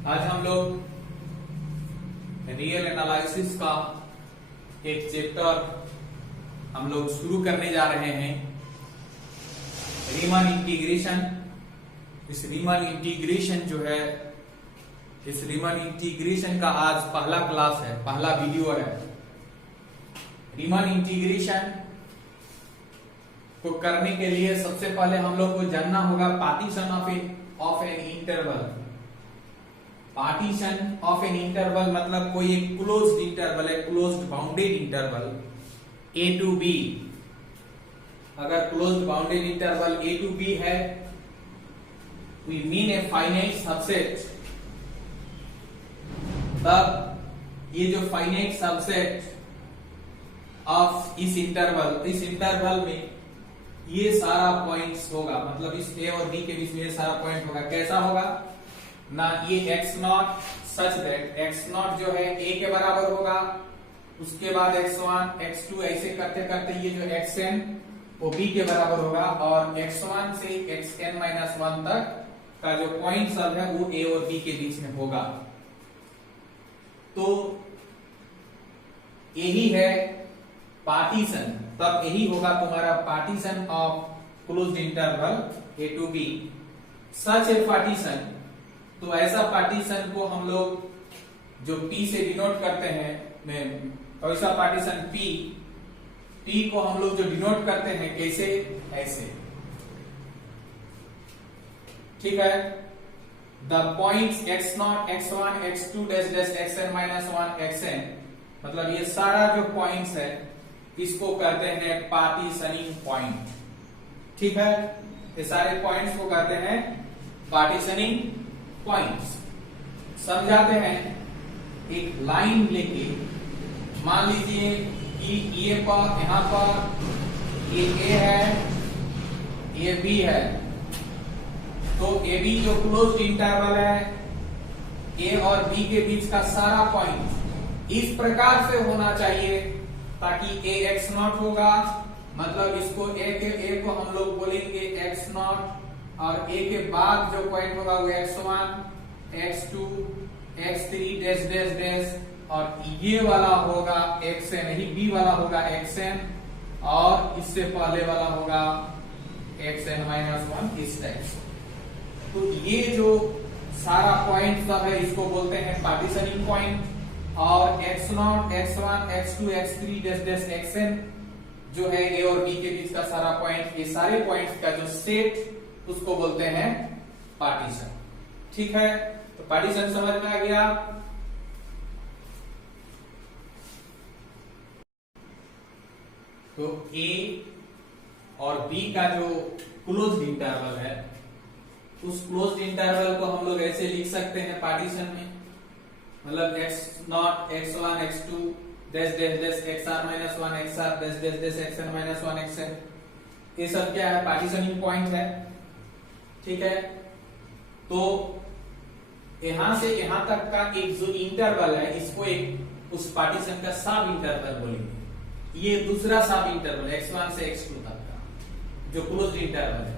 आज हम लोग रियल एनालिसिस का एक चैप्टर हम लोग शुरू करने जा रहे हैं, रीमन इंटीग्रेशन। इस रीमन इंटीग्रेशन जो है, इस रीमन इंटीग्रेशन का आज पहला क्लास है, पहला वीडियो है। रीमन इंटीग्रेशन को करने के लिए सबसे पहले हम लोग को जानना होगा partition of an interval. Partition of an interval मतलब कोई एक क्लोज्ड इंटरवल है, closed bounded interval A to B. अगर closed bounded interval A to B है, we mean a finite subset, तब ये जो फाइनाइट सबसेट ऑफ इस इंटरवल में ये सारा पॉइंट्स होगा, मतलब इस ए और बी के बीच में ये सारा पॉइंट होगा। कैसा होगा ना, ये x not such that x not जो है a के बराबर होगा, उसके बाद x1 x2 ऐसे करते करते ये जो xn वो b के बराबर होगा, और x1 से xn-1 तक का जो पॉइंट सब है वो a और b के बीच में होगा। तो यही है पार्टीशन, तब यही होगा तुम्हारा partition of closed interval A to B. Such a partition, तो ऐसा पार्टीशन को हम लोग जो P से डिनोट करते हैं, ऐसा पार्टीशन P को हम लोग जो डिनोट करते हैं कैसे, ऐसे, ठीक है। The points x0 x1 x2 xn-1 xn, मतलब ये सारा जो पॉइंट्स है इसको कहते हैं पार्टीशनिंग पॉइंट, ठीक है। ये सारे पॉइंट्स को कहते हैं पार्टीशनिंग पॉइंट्स। समझाते हैं, एक लाइन लेके मान लीजिए कि ये पर, यहां पर ये ए है, ये बी है, तो ए बी जो क्लोज्ड इंटरवल है, ए और बी के बीच का सारा पॉइंट इस प्रकार से होना चाहिए ताकि ए एक्स नॉट होगा, मतलब इसको ए को हम लोग बोलेंगे एक्स नॉट, और ए के बाद जो पॉइंट होगा वो x1 x2 x3 dash dash dash, और ये वाला होगा xn, यही b वाला होगा xn, और इससे पहले वाला होगा xn-1 इस टाइप से। तो ये जो सारा पॉइंट सब है इसको बोलते हैं पार्टीशनिंग पॉइंट, और x0 x1 x2 x3 dash dash xn जो है ए और बी के बीच का सारा पॉइंट, ये सारे पॉइंट्स का जो सेट उसको बोलते हैं पार्टीशन, ठीक है। तो पार्टीशन समझ में आ गया। तो ए और बी का जो क्लोज्ड इंटरवल है, उस क्लोज्ड इंटरवल को हम लोग ऐसे लिख सकते हैं पार्टीशन में, मतलब x0 x1 x2 dash dash dash xr-1 xr dash dash dash xn-1 xn, ये सब क्या है, पार्टीशनिंग पॉइंट है, ठीक है। तो यहां से यहां तक का एक जो इंटरवल है, इसको एक उस पार्टीशन का सब इंटरवल बोलेंगे। ये दूसरा सब इंटरवल x1 से x2 तक का जो क्लोज्ड इंटरवल है,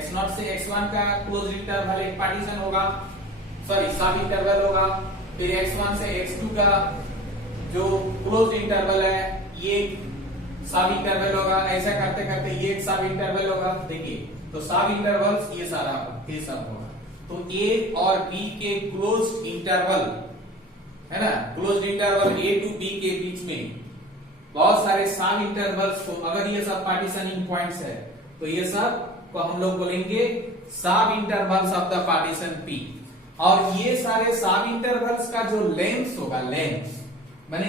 x0 से x1 का क्लोज्ड इंटरवल एक पार्टीशन होगा, सॉरी सब इंटरवल होगा। फिर x1 से x2 का जो क्लोज्ड इंटरवल है ये सब इंटरवल होगा, ऐसा करते करते ये एक सब इंटरवल होगा। देखिए, तो सब इंटरवल्स ये सारा ये सब होगा। तो ए और बी के क्लोज्ड इंटरवल है ना, closed interval A to B के बीच में बहुत सारे सब इंटरवल्स को, अगर ये सब पार्टीशनिंग पॉइंट्स है तो ये सब को हम लोग बोलेंगे सब intervals of the partition P. और ये सारे सब इंटरवल्स का जो लेंथ होगा, लेंथ माने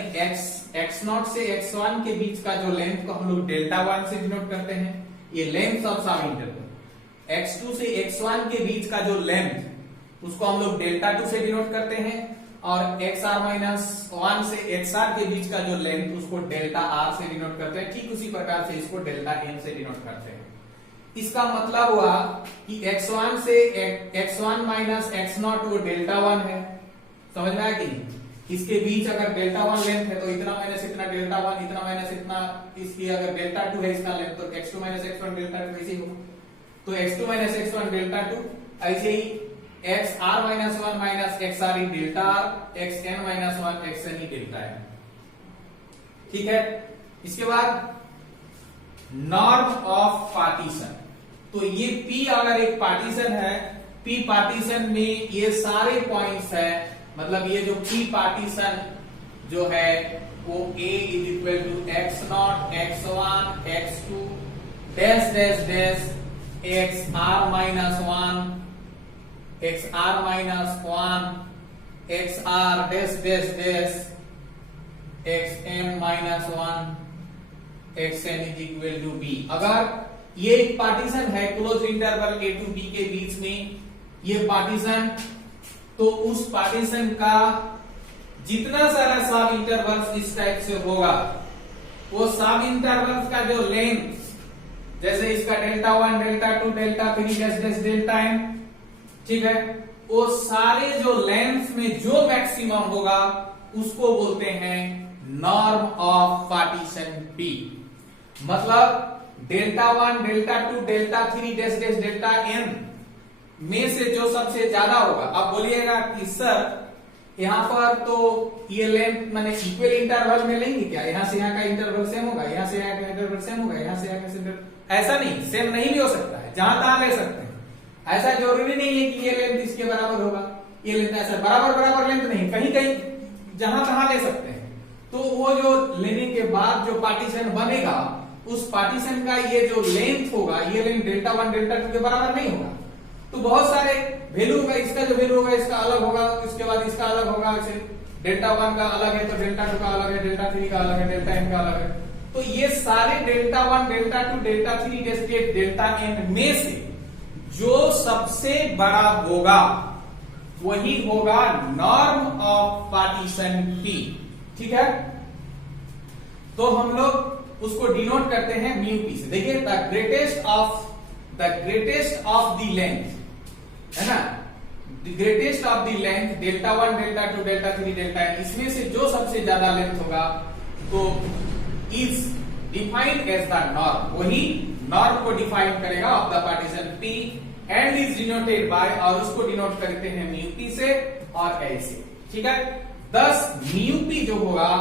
x0 से x1 के बीच का जो लेंथ को हम लोग डेल्टा 1 से डिनोट करते हैं, ये लेंथ ऑफ सब इंटरवल। x2 से x1 के बीच का जो लेंथ उसको हम लोग डेल्टा 2 से डिनोट करते हैं, और xr-1 से xr के बीच का जो लेंथ उसको डेल्टा r से डिनोट करते हैं। ठीक उसी प्रकार से इसको डेल्टा n से डिनोट करते हैं। इसका मतलब हुआ कि x1 से x1 माइनस x0 वो डेल्टा 1 है, समझ में आया कि नहीं? इसके बीच अगर डेल्टा 1 लेंथ है तो इतना माइनस इतना डेल्टा 1, इतना माइनस इतना, इसकी अगर डेल्टा 2 है इसका लेंथ, तो x2 माइनस x1 डेल्टा 2 ऐसे ही होगा। तो x2 माइनस x1 डेल्टा 2, ऐसे ही X R minus one minus X R E delta R X N minus one X N E delta N. ठीक है, इसके बाद नॉर्म ऑफ पार्टीशन। तो ये P अगर एक पार्टीशन है, P पार्टीशन में ये सारे पॉइंट्स है, मतलब ये जो P पार्टीशन जो है वो A is equal to X nought X one X two dash dash dash X R minus one X R minus one X R dash dash dash X N minus one X N is equal to B. अगर ये एक partition है close interval A to B के बीच में, ये partition, तो उस पार्टीशन का जितना सारा सब इंटरवल्स इस टाइप से होगा, वो सब इंटरवल्स का जो लेंथ, जैसे इसका delta one delta two delta three dash dash delta N, ठीक है, वो सारे जो लेंथ में जो मैक्सिमम होगा उसको बोलते हैं नॉर्म ऑफ पार्टीशन P। मतलब delta one delta two delta three dash dash delta N में से जो सबसे ज्यादा होगा। अब बोलिएगा कि सर यहां पर तो ये लेंथ मैंने इक्वल इंटरवल में लेंगे क्या, यहां से यहाँ का इंटरवल सेम होगा, यहां से यहाँ का इंटरवल सेम होगा, यहां से यहाँ का, ऐसा नहीं, सेम नहीं भी हो सकता है, जहां तहां ले सकते हैं। ऐसा जरूरी नहीं है कि ये लेंथ इसके बराबर होगा, ये लेंथ ऐसा बराबर बराबर लेंथ नहीं, कहीं कहीं जहां तहां ले सकते हैं। तो वो जो लेने के बाद जो पार्टीशन बनेगा, उस पार्टीशन का ये जो लेंथ होगा, ये length delta one delta to के बराबर नहीं होगा। तो बहुत सारे वैल्यू होगा, इसका जो वैल्यू होगा इसका अलग होगा, इसके बाद इसका अलग होगा, जैसे डेल्टा वन का अलग है तो डेल्टा टू का अलग है, डेल्टा थ्री का अलग है, डेल्टा एन का अलग है। तो ये सारे delta one delta two delta three delta N में से जो सबसे बड़ा होगा वही होगा नॉर्म ऑफ पार्टीशन P। ठीक है, तो हम लोग उसको डिनोट करते हैं म्यू P से। देखिए the greatest of the length है ना, the greatest of the length delta one delta two delta three delta N, इसमें से जो सबसे ज्यादा लेंथ होगा तो is defined as the norm, वही नॉर्म को डिफाइन करेगा of the partition P and is denoted by, और उसको डिनोट करते हैं म्यू P से और L से। ठीक है, दस म्यू P जो होगा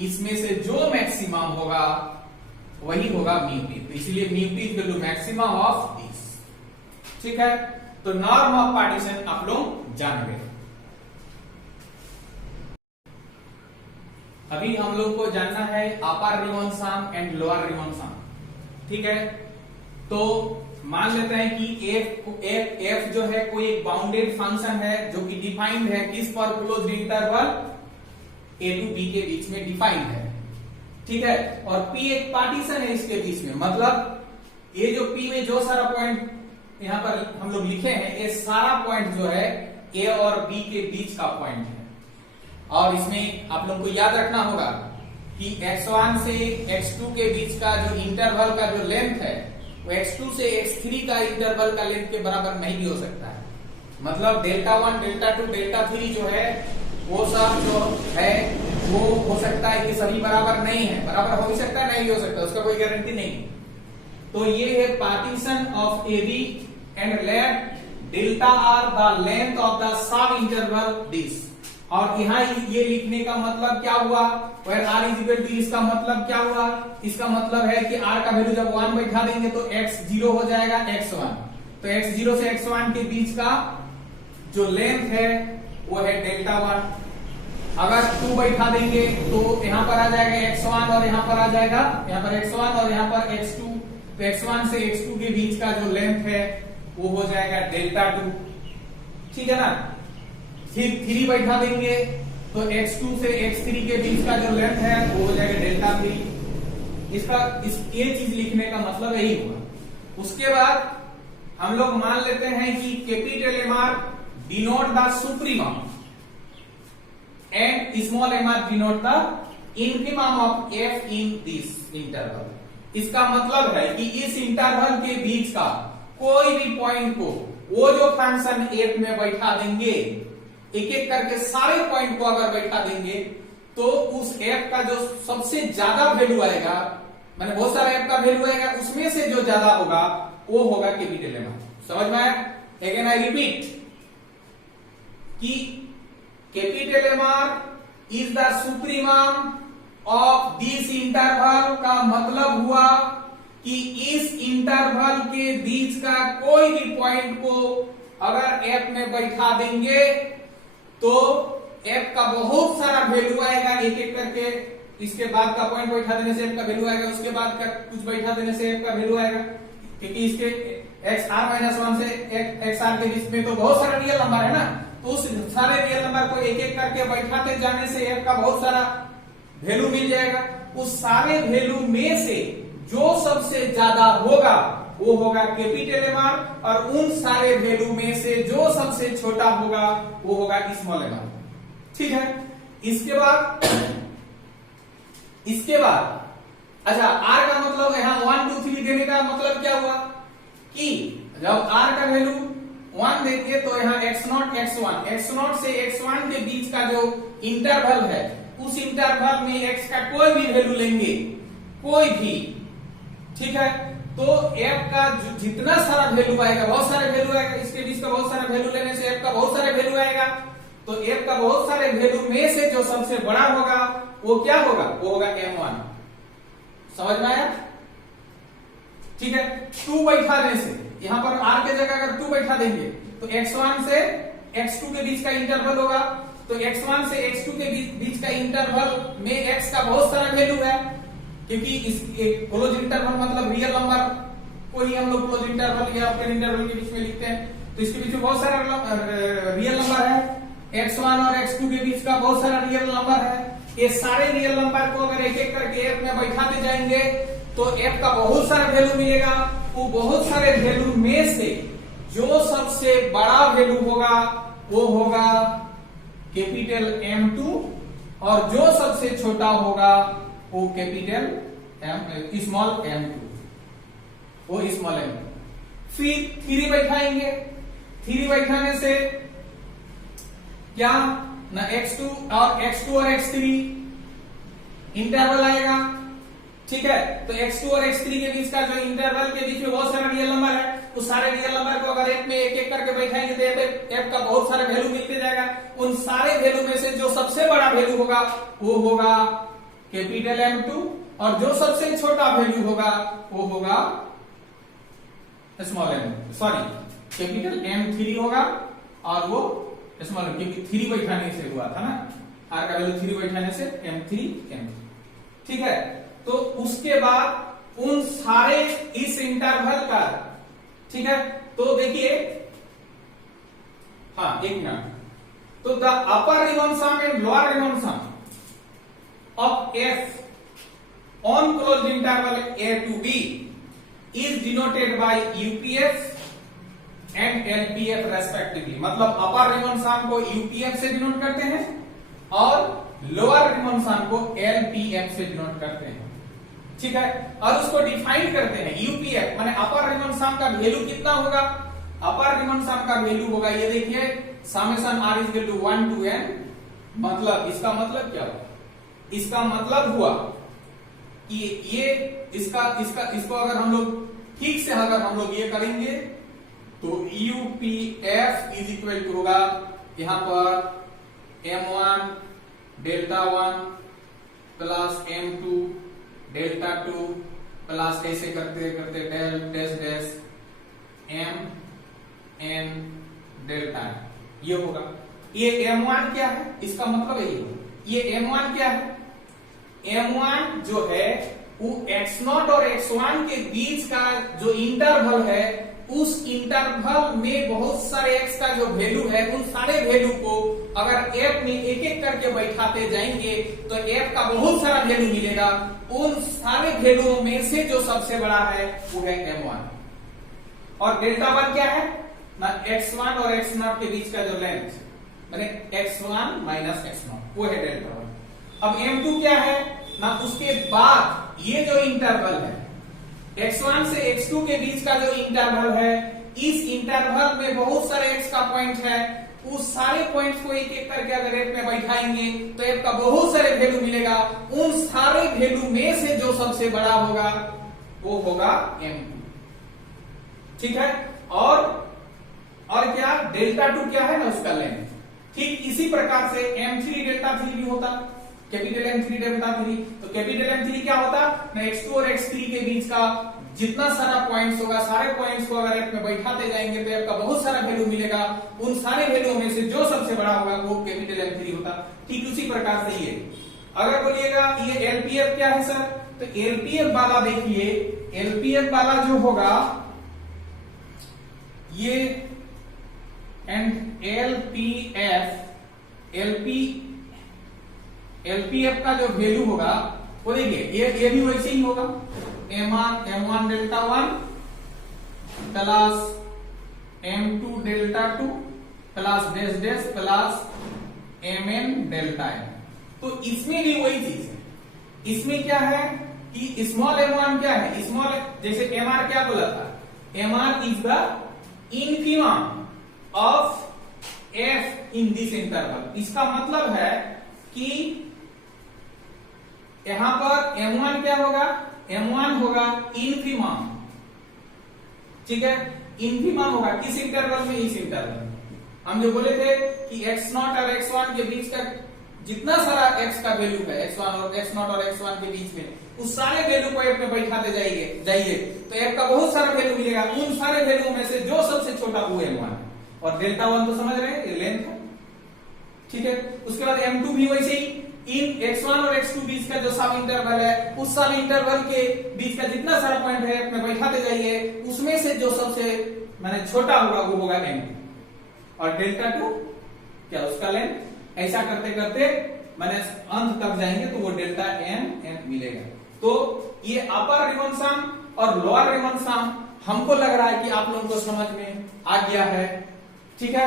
इसमें से जो मैक्सिमम होगा वही होगा म्यू P, तो इसलिए mu P equal to maximum of this. ठीक है, तो नॉर्म ऑफ पार्टीशन आप लोग जान गए। अभी हम लोग को जानना है अपर Riemann sum and lower Riemann सम। ठीक है, तो मान लेते हैं कि f जो है कोई एक बाउंडेड फंक्शन है जो कि डिफाइंड है किस पर, closed interval a to b के बीच में डिफाइंड है। ठीक है, और P एक पार्टीशन है इसके बीच में, मतलब ये जो P में जो सारा पॉइंट यहां पर हम लोग लिखे हैं, ये सारा पॉइंट जो है A और B के बीच का पॉइंट है। और इसमें आप लोग को याद रखना होगा कि x1 से x2 के बीच का जो इंटरवल का जो लेंथ है वो x2 से x3 का इंटरवल का लेंथ के बराबर नहीं भी हो सकता है। मतलब delta one delta two delta three जो है वो सब जो है वो हो सकता है कि सभी बराबर नहीं है, बराबर हो भी सकता है नहीं भी हो सकता, उसका कोई गारंटी नहीं। तो ये है partition of AB and let delta are the length of the sub interval this. और यहाँ ये लिखने का मतलब क्या हुआ, where r is equal to, इसका मतलब क्या हुआ, इसका मतलब है कि r का वैल्यू जब 1 बैठा देंगे तो x0 हो जाएगा x1, तो x0 से x1 के बीच का जो लेंथ है वो है डेल्टा 1। अगर 2 बैठा देंगे तो यहाँ पर आ जाएगा x1 और यहाँ पर आ जाएगा, यहाँ पर x1 और यहाँ पर x2, तो x1 से x2 के बीच का जो लेंथ है वो हो जाएगा डेल्टा 2। ठीक है ना, फिर 3 बैठा देंगे तो x2 से x3 के बीच का जो लेंथ है वो हो जाएगा डेल्टा 3। ये चीज लिखने का मतलब यही हुआ। उसके बाद हम लोग मान लेते हैं कि capital MR denote the supremum and small mr denote the infimum of f in this interval. इसका मतलब है कि इस इंटरवल के बीच का कोई भी पॉइंट को वो जो फंक्शन f में बैठा देंगे, एक एक करके सारे पॉइंट को अगर बैठा देंगे तो उस f का जो सबसे ज्यादा वैल्यू आएगा, मैंने बहुत सारा f का वैल्यू आएगा, उसमें से जो ज्यादा होगा वो होगा कैपिटल MR। समझ में आया? अगेन आई रिपीट, कि capital M R is the supremum of this interval का मतलब हुआ कि इस इंटरवल के बीच का कोई भी पॉइंट को अगर एफ में बैठा देंगे तो एफ का बहुत सारा वैल्यू आएगा, एक एक करके इसके बाद का पॉइंट बैठा देने से एफ का वैल्यू आएगा, उसके बाद का कुछ बैठा देने से एफ का वैल्यू आएगा, क्योंकि इसके एक्स आर माइनस वन से एक्स आर के बीच में तो बहुत सारा रियल नंबर है ना, तो उस सारे रियल नंबर को एक एक करके बैठाते जाने से एफ का बहुत सारा वैल्यू मिल जाएगा। उस सारे वैल्यू में से जो सबसे ज्यादा होगा वो होगा कैपिटल एम आर, और उन सारे वैल्यू में से जो सबसे छोटा होगा वो होगा स्मॉल एम आर। ठीक है, इसके बाद अच्छा आर का मतलब यहां 1 2 3 देने का मतलब क्या हुआ कि जब आर का वैल्यू 1 देंगे तो यहाँ x0 से x1 के बीच का जो इंटरवल है उस इंटरवल में x का कोई भी वैल्यू लेंगे, कोई भी, ठीक है, तो f का जितना सारा वैल्यू आएगा, बहुत सारे वैल्यू आएगा, इसके बीच का बहुत सारा वैल्यू लेने से f का बहुत सारे वैल्यू आएगा, तो f का बहुत सारे वैल्यू में से जो सबसे बड़ा होगा वो क्या होगा, वो होगा m1। समझ में आया? ठीक है, 2 बैठाने से यहां पर r के जगह अगर 2 बैठा देंगे तो x1 से x2 के बीच का इंटरवल होगा, तो x1 से x2 के बीच का इंटरवल में x का बहुत सारा वैल्यू है, क्योंकि इस क्लोज इंटरवल मतलब रियल नंबर को ही हम लोग क्लोज इंटरवल या ओपन इंटरवल के बीच में लिखते हैं, तो इसके बीच में बहुत सारा रियल नंबर है, x1 और x2 के बीच का बहुत सारा रियल नंबर है। ये सारे रियल नंबर को अगर एक एक करके f में बैठाते जाएंगे तो f का बहुत सारा वैल्यू मिलेगा, वो बहुत सारे वैल्यू में से जो सबसे बड़ा वैल्यू होगा वो होगा कैपिटल M2, और जो सबसे छोटा होगा वो कैपिटल स्मॉल m2, वो स्मॉल m2। फिर 3 बैठाएंगे, 3 बैठाने से क्या ना x2 और x3 इंटरवल आएगा। ठीक है, तो x2 और x3 के बीच का जो इंटरवल के बीच में बहुत सारा रियल नंबर है, तो सारे रियल नंबर को अगर f में एक एक करके बैठाएंगे तो f का बहुत सारा वैल्यू मिलते जाएगा। उन सारे वैल्यू में से जो सबसे बड़ा वैल्यू होगा वो होगा कैपिटल M2, और जो सबसे छोटा वैल्यू होगा वो होगा small m, sorry capital M3 होगा, और वो स्मॉल m, क्योंकि 3 बैठाने से हुआ था ना, r का वैल्यू 3 बैठाने से M3। ठीक है, तो उसके बाद उन सारे इस इंटरवल का, ठीक है, तो देखिए, हाँ 1 मिनट, तो the upper Riemann sum and lower Riemann sum of f on closed interval a to b is denoted by UPF and LPF respectively. मतलब अपर रिमन सम को UPF से डिनोट करते हैं और लोअर रिमन सम को LPF से denote करते हैं। ठीक है, और उसको डिफाइन करते हैं यूपीएफ माने अपर रिमन सम का वैल्यू कितना होगा, अपर रिमन सम का वैल्यू होगा ये देखिए summation r is equal to 1 to n। मतलब इसका मतलब क्या हुआ, इसका मतलब हुआ कि ये इसको अगर हम लोग ठीक से अगर हम लोग ये करेंगे तो यूपीएफ इज इक्वल टू होगा यहां पर m1 delta 1 plus m2 delta 2 plus ऐसे करते करते del dash dash m n delta, ये होगा। ये m1 क्या है, इसका मतलब है ये m1 क्या है, m1 जो है वो x0 और x1 के बीच का जो इंटरवल है उस इंटरवल में बहुत सारे x का जो वैल्यू है उन सारे वैल्यू को अगर f में एक एक करके बैठाते जाएंगे तो f का बहुत सारा वैल्यू मिलेगा। उन सारे वैल्यूओं में से जो सबसे बड़ा है वो है m1। और डेल्टा 1 क्या है ना, x1 और x0 के बीच का जो लेंथ माने x1 माइनस x0 वो है डेल्टा 1। अब m2 क्या है ना, उसके बाद ये जो इंटरवल है x1 से x2 के बीच का जो इंटरवल है, इस इंटरवल में बहुत सारे x का पॉइंट है, उस सारे पॉइंट्स को एक एक करके अगर f में बैठाएंगे तो f का बहुत सारे वैल्यू मिलेगा। उन सारे वैल्यू में से जो सबसे बड़ा होगा वो होगा m2। ठीक है, और क्या डेल्टा 2 क्या है ना, उसका लेंथ। ठीक इसी प्रकार से M3 डेल्टा 3 भी होता, कैपिटल M3 डेल्टा 3। तो कैपिटल M3 क्या होता ना, x2 और x3 के बीच का जितना सारा पॉइंट्स होगा, सारे पॉइंट्स को अगर f में बैठाते जाएंगे तो f का बहुत सारा वैल्यू मिलेगा। उन सारे वैल्यू में से जो सबसे बड़ा होगा वो कैपिटल M3 होता। ठीक उसी प्रकार से ये अगर बोलिएगा ये LPF क्या है सर, तो LPF वाला देखिए, LPF वाला जो होगा ये एंड LPF का जो वैल्यू होगा वो देखिए ये भी वैसे ही होगा, M1 delta 1 plus M2 delta 2 plus dash dash plus Mn delta m। तो इसमें भी वही चीज है, इसमें क्या है कि स्मॉल m1 क्या है, स्मॉल जैसे mr क्या बोला था, mr is the infimum of f in this interval. इसका मतलब है कि यहां पर m1 क्या होगा, m1 होगा इनफिमम, ठीक है, इनफिमम होगा किस इंटरवल में, इस इंटरवल में। हम जो बोले थे कि x0 और x1 के बीच का जितना सारा x का वैल्यू है, x1 और x0 और x1 के बीच में, उस सारे वैल्यू को f में बैठाते जाइए तो f का बहुत सारा वैल्यू मिलेगा। उन सारे वैल्यू में से जो सबसे छोटा वो m1 है, और डेल्टा 1 तो समझ रहे हैं लेंथ है, ठीक है। उसके बाद m2 भी वैसे ही, इन x1 और x2 बीच का जो सब इंटरवल है, उस सब इंटरवल के बीच का जितना सारा पॉइंट है f में बैठाते जाइए, उसमें से जो सबसे माने छोटा होगा वो होगा m2, और डेल्टा 2 क्या उसका लेंथ। ऐसा करते करते मैंने अंत तक जाएंगे तो वो डेल्टा m मिलेगा। तो ये अपर रिमन सम और लोअर रिमन सम हमको लग रहा है कि आप लोगों को समझ में आ गया है, ठीक है।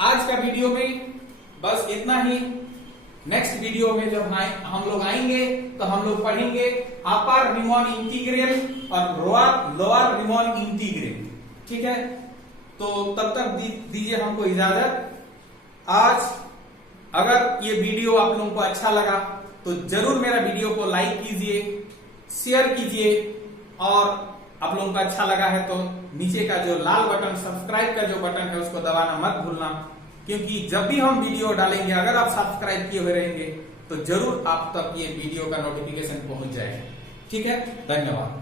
आज का वीडियो में बस इतना ही। नेक्स्ट वीडियो में जब हम लोग आएंगे तो हम लोग पढ़ेंगे अपर रिमन इंटीग्रल और लोअर रिमन इंटीग्रल, ठीक है। तो तब तक दीजिए हमको इजाजत। आज अगर ये वीडियो आप लोगों को अच्छा लगा तो जरूर मेरा वीडियो को लाइक कीजिए, शेयर कीजिए, और आप लोगों को अच्छा लगा है तो नीचे का जो लाल बटन सब्सक्राइब का जो बटन है उसको दबाना मत भूलना, क्योंकि जब भी हम वीडियो डालेंगे अगर आप सब्सक्राइब किए हुए रहेंगे तो जरूर आप तक ये वीडियो का नोटिफिकेशन पहुंच जाएगा, ठीक है। धन्यवाद।